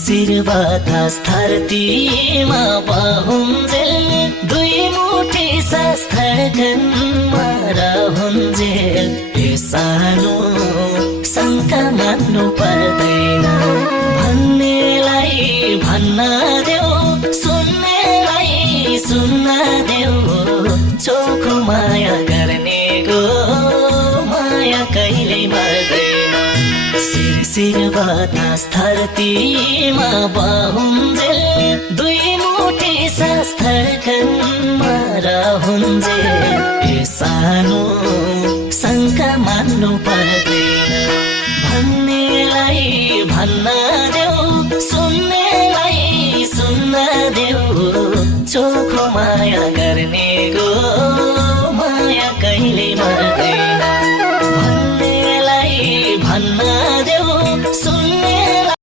शिर बतास धरतीमा बहुन्जेल दुई मुठी सास धडकनमा रहन्जेल यो सानो शङ्का मान्नु पर्दैन भन्नेलाई भन्न देऊ सुन्नेलाई सुन्न देऊ चोखो माया गर्नेको माया कहिल्यै मर्दैन शिर बतास धरतीमा बहुन्जेल दुई मुठी सास धडकनमा रहन्जेल यो सानो शङ्का मान्नु पर्दैन भन्नेलाई भन्न देऊ सुन्नेलाई सुन्न देऊ चोखो माया